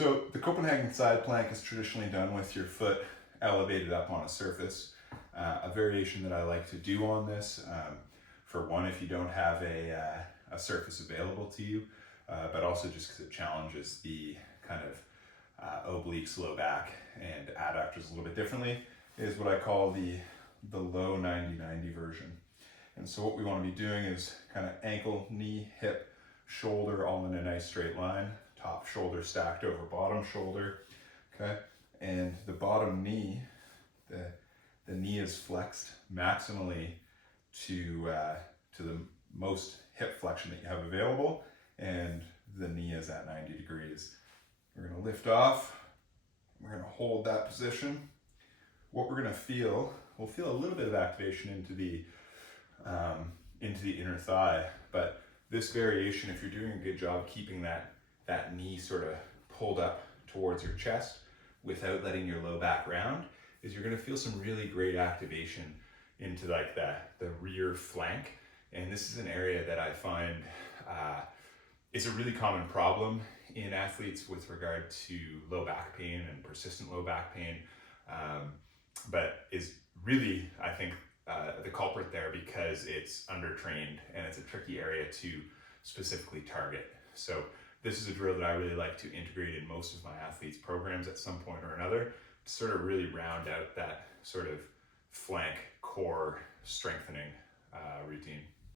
So the Copenhagen side plank is traditionally done with your foot elevated up on a surface. A variation that I like to do on this, for one, if you don't have a surface available to you, but also just because it challenges the kind of obliques, low back, and adductors a little bit differently, is what I call the low 90-90 version. And so what we want to be doing is kind of ankle, knee, hip, shoulder all in a nice straight line, top shoulder stacked over bottom shoulder, okay? And the bottom knee, the knee is flexed maximally to the most hip flexion that you have available, and the knee is at 90 degrees. We're gonna lift off, we're gonna hold that position. What we're gonna feel, we'll feel a little bit of activation into the inner thigh, but this variation, if you're doing a good job keeping that knee sort of pulled up towards your chest without letting your low back round, is you're gonna feel some really great activation into like the rear flank. And this is an area that I find is a really common problem in athletes with regard to low back pain and persistent low back pain, but is really, I think, the culprit there because it's undertrained and it's a tricky area to specifically target. So this is a drill that I really like to integrate in most of my athletes' programs at some point or another, to sort of really round out that sort of flank core strengthening routine.